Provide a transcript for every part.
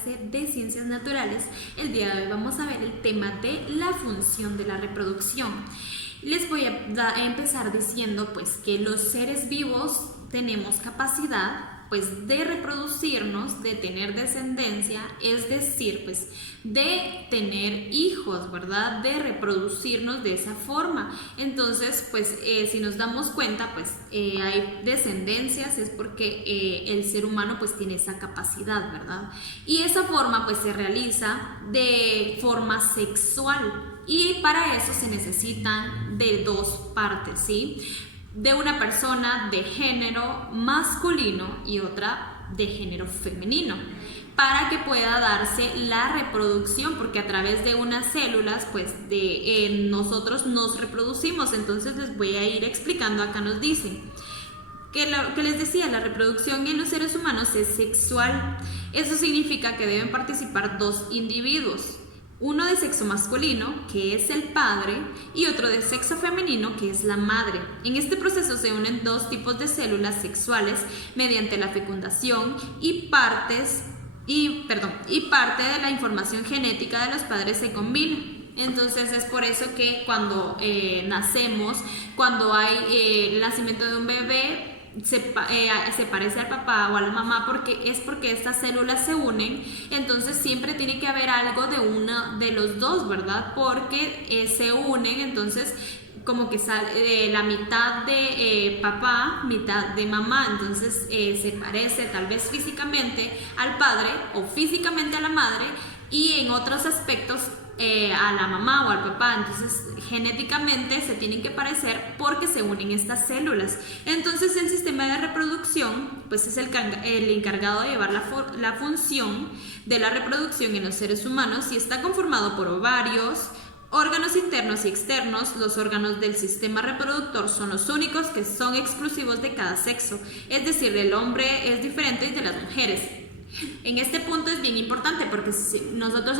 clase de Ciencias Naturales. El día de hoy vamos a ver el tema de la función de la reproducción. Les voy a empezar diciendo pues que los seres vivos tenemos capacidad pues de reproducirnos, de tener descendencia, es decir, pues de tener hijos, ¿verdad? De reproducirnos de esa forma. Entonces, pues si nos damos cuenta, pues hay descendencias, es porque el ser humano pues tiene esa capacidad, ¿verdad? Y esa forma pues se realiza de forma sexual y para eso se necesitan de dos partes, ¿sí? De una persona de género masculino y otra de género femenino, para que pueda darse la reproducción, porque a través de unas células pues nosotros nos reproducimos. Entonces les voy a ir explicando. Acá nos dicen que lo que les decía, la reproducción en los seres humanos es sexual. Eso significa que deben participar dos individuos, uno de sexo masculino, que es el padre, y otro de sexo femenino, que es la madre. En este proceso se unen dos tipos de células sexuales mediante la fecundación y parte de la información genética de los padres se combina. Entonces es por eso que cuando nacemos, cuando hay el nacimiento de un bebé, se parece al papá o a la mamá, porque estas células se unen. Entonces siempre tiene que haber algo de uno de los dos, ¿verdad? Porque se unen, entonces como que sale la mitad de papá, mitad de mamá. Entonces se parece tal vez físicamente al padre o físicamente a la madre, y en otros aspectos a la mamá o al papá. Entonces genéticamente se tienen que parecer porque se unen estas células. Entonces el sistema de reproducción pues es el encargado de llevar la función de la reproducción en los seres humanos, y está conformado por ovarios, órganos internos y externos. Los órganos del sistema reproductor son los únicos que son exclusivos de cada sexo, es decir, el hombre es diferente de las mujeres. En este punto es bien importante porque nosotros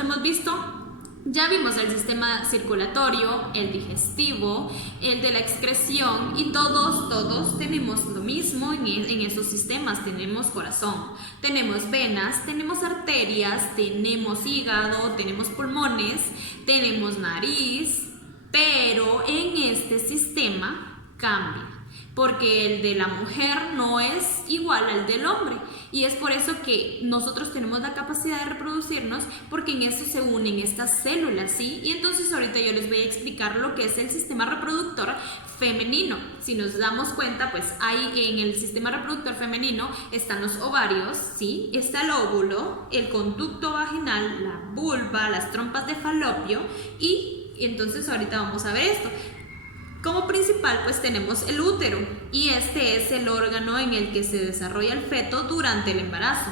ya vimos el sistema circulatorio, el digestivo, el de la excreción, y todos tenemos lo mismo en esos sistemas. Tenemos corazón, tenemos venas, tenemos arterias, tenemos hígado, tenemos pulmones, tenemos nariz, pero en este sistema cambia, porque el de la mujer no es igual al del hombre, y es por eso que nosotros tenemos la capacidad de reproducirnos, porque en eso se unen estas células, ¿sí? Y entonces ahorita yo les voy a explicar lo que es el sistema reproductor femenino. Si nos damos cuenta, pues hay en el sistema reproductor femenino están los ovarios, ¿sí? Está el óvulo, el conducto vaginal, la vulva, las trompas de falopio, y entonces ahorita vamos a ver esto. Como principal pues tenemos el útero, y este es el órgano en el que se desarrolla el feto durante el embarazo.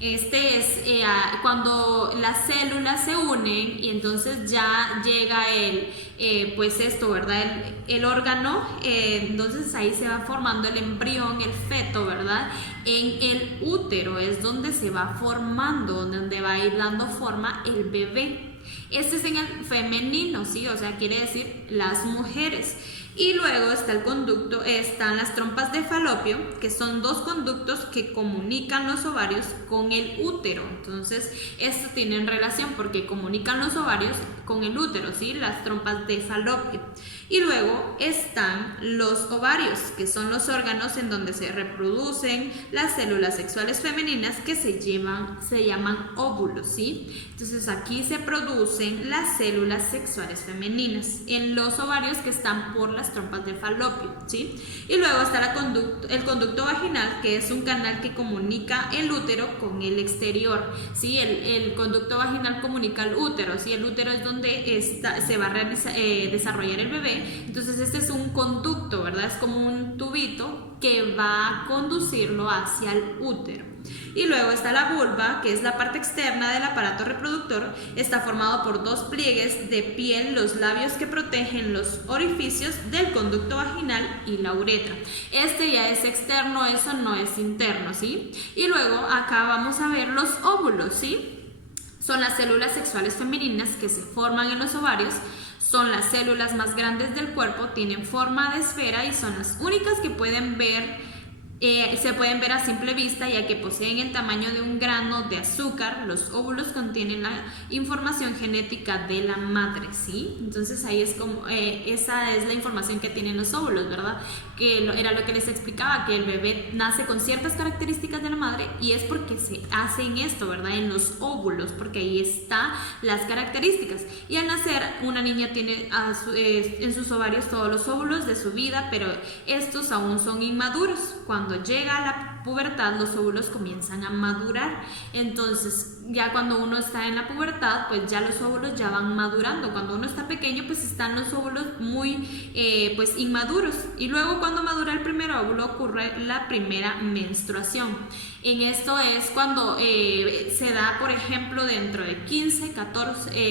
Este es cuando las células se unen, y entonces ya llega ¿verdad? El órgano, entonces ahí se va formando el embrión, el feto, ¿verdad? En el útero es donde se va formando, donde va a ir dando forma el bebé. Este es en el femenino, ¿sí? O sea, quiere decir las mujeres. Y luego está el conducto, están las trompas de falopio, que son dos conductos que comunican los ovarios con el útero. Entonces, esto tiene relación porque comunican los ovarios con el útero, ¿sí? Las trompas de falopio. Y luego están los ovarios, que son los órganos en donde se reproducen las células sexuales femeninas, que se llaman óvulos, ¿sí? Entonces aquí se producen las células sexuales femeninas en los ovarios, que están por las trompas de falopio, ¿sí? Y luego está el conducto vaginal, que es un canal que comunica el útero con el exterior, ¿sí? El conducto vaginal comunica al útero, ¿sí? El útero es donde se va a desarrollar el bebé. Entonces este es un conducto, ¿verdad? Es como un tubito que va a conducirlo hacia el útero. Y luego está la vulva, que es la parte externa del aparato reproductor. Está formado por dos pliegues de piel, los labios que protegen los orificios del conducto vaginal y la uretra. Este ya es externo, eso no es interno, ¿sí? Y luego acá vamos a ver los óvulos, ¿sí? Son las células sexuales femeninas que se forman en los ovarios. Son las células más grandes del cuerpo, tienen forma de esfera y son las únicas que pueden ver Se pueden ver a simple vista ya que poseen el tamaño de un grano de azúcar. Los óvulos contienen la información genética de la madre, ¿sí? Entonces ahí es como, esa es la información que tienen los óvulos, ¿verdad? Era lo que les explicaba, que el bebé nace con ciertas características de la madre y es porque se hacen esto, ¿verdad? En los óvulos, porque ahí están las características. Y al nacer, una niña tiene en sus ovarios todos los óvulos de su vida, pero estos aún son inmaduros. Cuando llega a la pubertad, los óvulos comienzan a madurar. Entonces, ya cuando uno está en la pubertad, pues ya los óvulos ya van madurando. Cuando uno está pequeño, pues están los óvulos muy pues inmaduros. Y luego cuando madura el primer óvulo ocurre la primera menstruación. En esto es cuando se da, por ejemplo, dentro de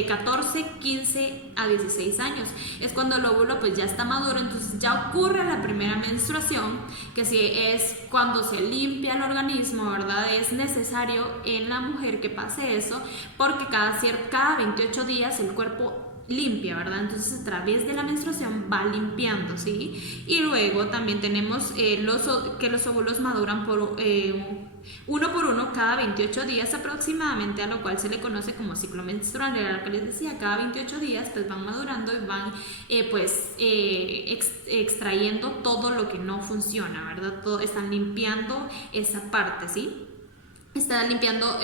14, 15 a 16 años. Es cuando el óvulo pues ya está maduro, entonces ya ocurre la primera menstruación, que sí es cuando se limpia el organismo, ¿verdad? Es necesario en la mujer que pase eso, porque cada 28 días el cuerpo limpia, ¿verdad? Entonces a través de la menstruación va limpiando, ¿sí? Y luego también tenemos que los óvulos maduran uno por uno cada 28 días aproximadamente, a lo cual se le conoce como ciclo menstrual. Era lo que les decía, cada 28 días pues van madurando y van extrayendo todo lo que no funciona, ¿verdad? Están limpiando esa parte, ¿sí? Está limpiando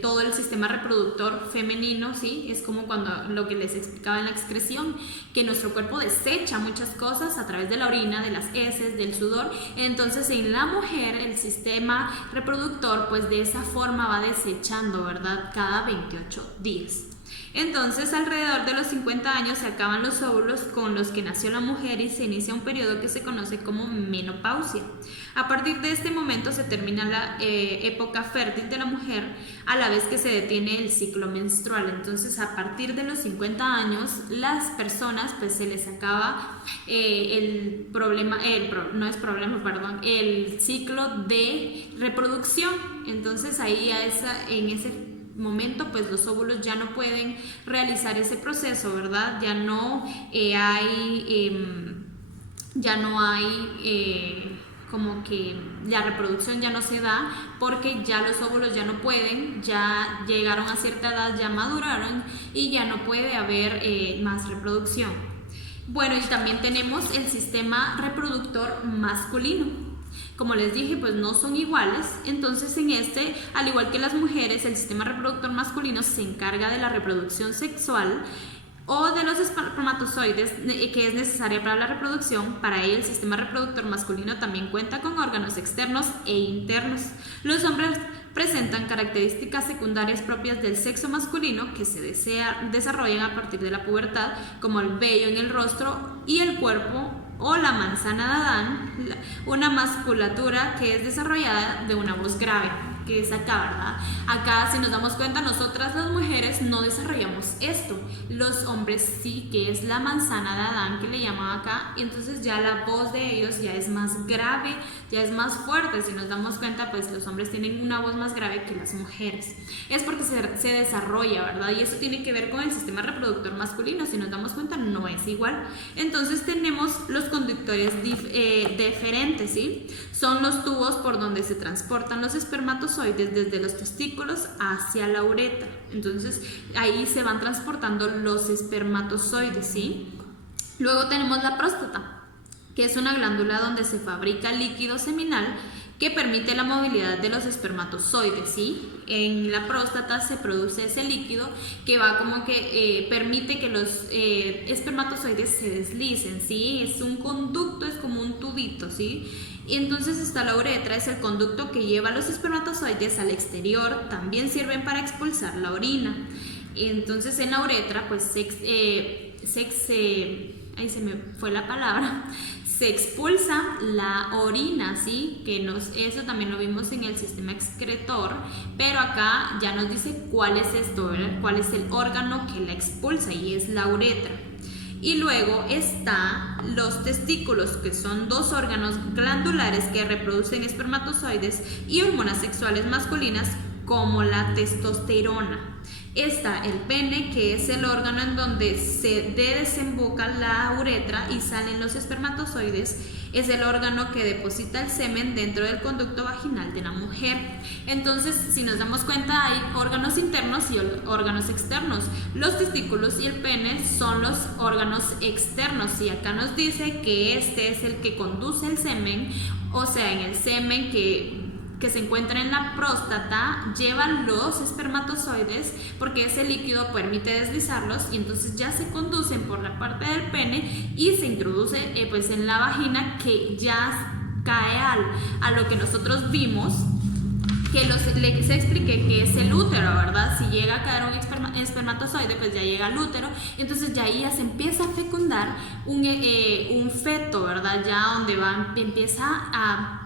todo el sistema reproductor femenino, ¿sí? Es como cuando lo que les explicaba en la excreción, que nuestro cuerpo desecha muchas cosas a través de la orina, de las heces, del sudor. Entonces en la mujer el sistema reproductor pues de esa forma va desechando, ¿verdad? Cada 28 días. Entonces, alrededor de los 50 años se acaban los óvulos con los que nació la mujer y se inicia un periodo que se conoce como menopausia. A partir de este momento se termina la época fértil de la mujer, a la vez que se detiene el ciclo menstrual. Entonces, a partir de los 50 años, las personas pues se les acaba el ciclo de reproducción. Entonces, ahí en ese momento pues los óvulos ya no pueden realizar ese proceso, ¿verdad? Ya no hay como que la reproducción ya no se da, porque ya los óvulos ya no pueden, ya llegaron a cierta edad, ya maduraron y ya no puede haber más reproducción. Bueno, y también tenemos el sistema reproductor masculino. Como les dije, pues no son iguales. Entonces al igual que las mujeres, el sistema reproductor masculino se encarga de la reproducción sexual o de los espermatozoides que es necesaria para la reproducción. Para ello, el sistema reproductor masculino también cuenta con órganos externos e internos. Los hombres presentan características secundarias propias del sexo masculino que se desarrollan a partir de la pubertad, como el vello en el rostro y el cuerpo, o la manzana de Adán, una musculatura que es desarrollada de una voz grave, que es acá, ¿verdad? Acá, si nos damos cuenta, nosotras las mujeres no desarrollamos esto. Los hombres sí, que es la manzana de Adán, que le llaman acá, y entonces ya la voz de ellos ya es más grave, ya es más fuerte. Si nos damos cuenta, pues los hombres tienen una voz más grave que las mujeres. Es porque se desarrolla, ¿verdad? Y eso tiene que ver con el sistema reproductor masculino. Si nos damos cuenta, no es igual. Entonces tenemos los conductores deferentes, ¿sí? Son los tubos por donde se transportan los espermatozoides desde los testículos hacia la uretra. Entonces ahí se van transportando los espermatozoides, ¿sí? Luego tenemos la próstata, que es una glándula donde se fabrica líquido seminal que permite la movilidad de los espermatozoides, ¿sí? En la próstata se produce ese líquido que va como que permite que los espermatozoides se deslicen, ¿sí? Es un conducto, es como un tubito, ¿sí? Y entonces está la uretra, es el conducto que lleva los espermatozoides al exterior. También sirven para expulsar la orina. Entonces en la uretra pues ahí se me fue la palabra, se expulsa la orina, ¿sí? Eso también lo vimos en el sistema excretor, pero acá ya nos dice cuál es esto, ¿verdad? Cuál es el órgano que la expulsa, y es la uretra. Y luego están los testículos, que son dos órganos glandulares que reproducen espermatozoides y hormonas sexuales masculinas como la testosterona. Está el pene, que es el órgano en donde se desemboca la uretra y salen los espermatozoides. es el órgano que deposita el semen dentro del conducto vaginal de la mujer. Entonces, si nos damos cuenta, hay órganos internos y órganos externos. Los testículos y el pene son los órganos externos, y acá nos dice que este es el que conduce el semen, o sea, en el semen que se encuentra en la próstata llevan los espermatozoides, porque ese líquido permite deslizarlos y entonces ya se conducen por la parte del pene y se introduce pues en la vagina, que ya cae a lo que nosotros vimos, que les expliqué que es el útero, ¿verdad? Si llega a caer un espermatozoide, pues ya llega al útero, entonces ya ahí ya se empieza a fecundar un feto, ¿verdad? Ya donde empieza a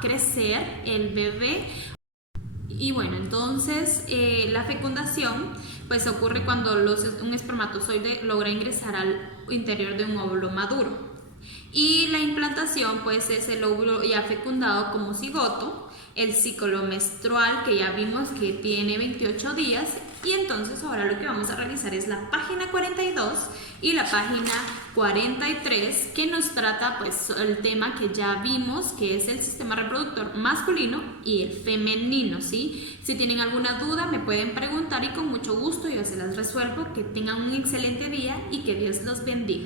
crecer el bebé. Y bueno, entonces la fecundación pues ocurre cuando un espermatozoide logra ingresar al interior de un óvulo maduro, y la implantación pues es el óvulo ya fecundado como cigoto, el ciclo menstrual que ya vimos que tiene 28 días. Y entonces ahora lo que vamos a realizar es la página 42 y la página 43, que nos trata pues el tema que ya vimos, que es el sistema reproductor masculino y el femenino, ¿sí? Si tienen alguna duda me pueden preguntar y con mucho gusto yo se las resuelvo. Que tengan un excelente día y que Dios los bendiga.